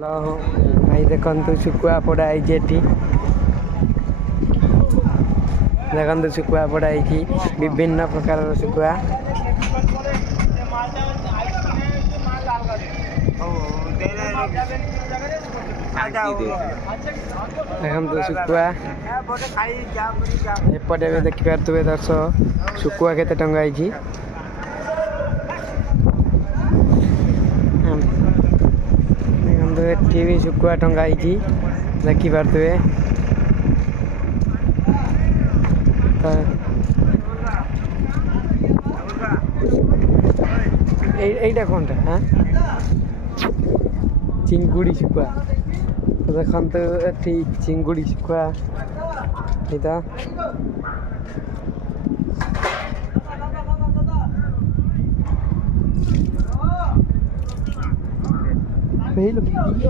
hello भाई देखु शुकुआ पड़ा है देखु शुकुआ पड़ा है विभिन्न प्रकार शुकुआ देखु शुकुआ एपटे भी देखिपे दर्शक शुकुआ केते टंगा है टीवी शुकुआ टंगा देखिपे এইটা কোনটা হ্যাঁ চিংগুড়ি শুকুয়া তো দেখুন তো এটি চিংগুড়ি শুকুয়া এটা